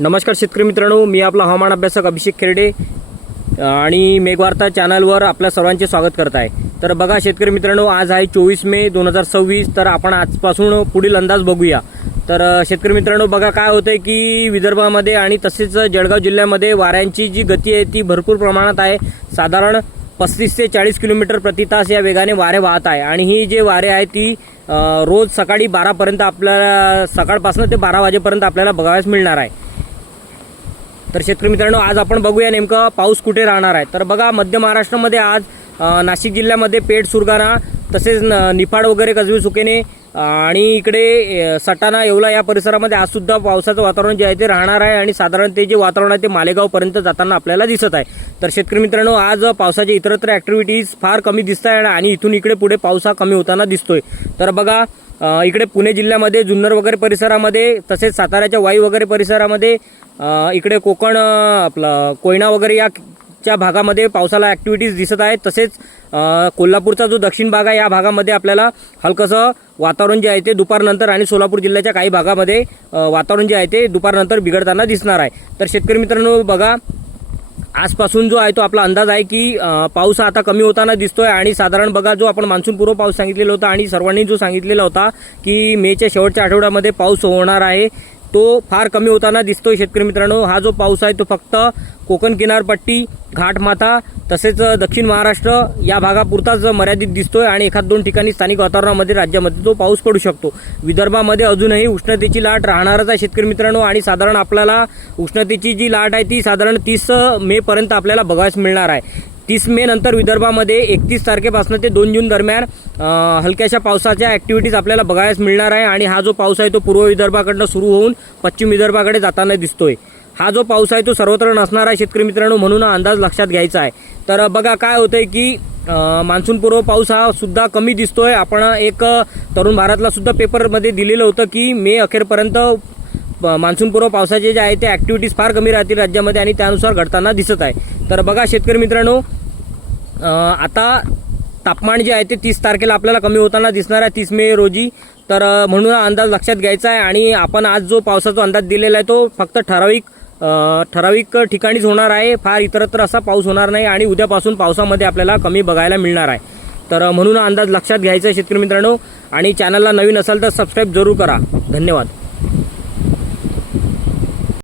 नमस्कार शेतकरी मित्रांनो, मी आपला हवामान अभ्यासक अभिषेक खेरडे आणि मेघवार्ता चॅनलवर आपल्या सर्वांचे स्वागत करत आहे। तर बघा शेतकरी मित्रांनो, आज आहे 24 मे 2026। तर आपण आजपासून पुढील अंदाज बघूया। तर शेतकरी मित्रांनो, बघा काय होतंय की विदर्भामध्ये आणि तसेच जळगाव जिल्ह्यामध्ये वाऱ्यांची जी गती आहे ती भरपूर प्रमाणात आहे। साधारण 35 ते 40 किलोमीटर प्रति तास या वेगाने वारे वाहत आहे आणि ही जे वारे आहे ती रोज सकाळी 12 पर्यंत आपल्याला सकाळपासून ते 12 वाजेपर्यंत आपल्याला बघायला मिळणार आहे। तर शेतकरी मित्रांनो, आज आपण बघूया नेमका पाऊस कुठे राहणार आहे। तर बघा, मध्य महाराष्ट्रामध्ये आज नाशिक जिल्ह्यामध्ये पेठ, सुरगाणा तसेच निफाड वगैरे, कसबे, सुकेने आणि इकडे सटाणा, येवला या परिसरामध्ये आज सुद्धा पावसाचं वातावरण जे आहे ते राहणार आहे आणि साधारण ते जे वातावरण आहे ते मालेगावपर्यंत जाताना आपल्याला दिसत आहे। तर शेतकरी मित्रांनो, आज पावसाच्या इतरत्र ॲक्टिव्हिटीज फार कमी दिसत आहे आणि इथून इकडे पुढे पाऊस हा कमी होताना दिसतोय। तर बघा, इकडे पुणे जिल्ह्यामध्ये जुन्नर वगैरे परिसरामध्ये तसेच साताऱ्याच्या वाई वगैरे परिसरामध्ये, इकडे कोकण, आपलं कोयना वगैरे याच्या भागामध्ये पावसाला ॲक्टिव्हिटीज दिसत आहेत। तसेच कोल्हापूरचा जो दक्षिण भाग आहे या भागामध्ये आपल्याला हलकंसं वातावरण जे आहे ते दुपारनंतर आणि सोलापूर जिल्ह्याच्या काही भागामध्ये वातावरण जे आहे ते दुपारनंतर बिघडताना दिसणार आहे। तर शेतकरी मित्रांनो, बघा आजपासून जो आहे तो आपला अंदाज आहे की पाऊस आता कमी होताना दिसतोय आणि साधारण बघा, जो आपण मान्सूनपूर्व पाऊस सांगितलेला होता आणि सर्वांनी जो सांगितलेला होता की मेच्या शेवटच्या आठवड्यामध्ये पाऊस होणार आहे, तो फार कमी होताना दिसतोय। शेतकरी मित्रांनो, हा जो पाऊस आहे तो फक्त कोकण किनारपट्टी, घाटमाथा तसेच दक्षिण महाराष्ट्र या भागापुरताच मर्यादित दिसतोय आणि एखाद दोन ठिकाणी स्थानिक वातावरणामध्ये राज्यामध्ये तो पाऊस पडू शकतो। विदर्भामध्ये अजूनही उष्णतेची लाट राहणारच आहे शेतकरी मित्रांनो आणि साधारण आपल्याला उष्णतेची जी लाट आहे ती साधारण 30 मे पर्यंत आपल्याला बघायला मिळणार आहे। 30 मे नंतर विदर्भामध्ये 31 तारखेपासून ते 2 जून दरम्यान हलक्याशा पावसाच्या ॲक्टिव्हिटीज आपल्याला बघायला मिळणार आहे आणि हा जो पाऊस आहे तो पूर्व विदर्भाकडनं सुरू होऊन पश्चिम विदर्भाकडे जाताना दिसतोय। हा जो पाऊस आहे तो सर्वत्र नसणार आहे शेतकरी मित्रांनो, म्हणून हा अंदाज लक्षात घ्यायचा आहे। तर बघा काय होतंय की मान्सूनपूर्व पाऊस हा सुद्धा कमी दिसतोय। आपण एक तरुण भारतला सुद्धा पेपरमध्ये दिलेलं होतं की मे अखेरपर्यंत मान्सूनपूर्व पावसाचे जे आहे ते ॲक्टिव्हिटीज फार कमी राहतील राज्यामध्ये आणि त्यानुसार घडताना दिसत आहे। तर बघा शेतकरी मित्रांनो, आता तापमान जे आहे ते 30 तारखेला आपल्याला कमी होताना दिसणार आहे, 30 मे रोजी। तर म्हणून हा अंदाज लक्षात घ्यायचा आहे आणि आपण आज जो पावसाचा अंदाज दिलेला आहे तो फक्त ठराविक ठिकाणीच होणार आहे, फार इतरत्र असा पाऊस होणार नाही आणि उद्यापासून पावसामध्ये आपल्याला कमी बघायला मिळणार आहे। तर म्हणून हा अंदाज लक्षात घ्यायचा आहे शेतकरी मित्रांनो आणि चॅनलला नवीन असाल तर सबस्क्राईब जरूर करा। धन्यवाद।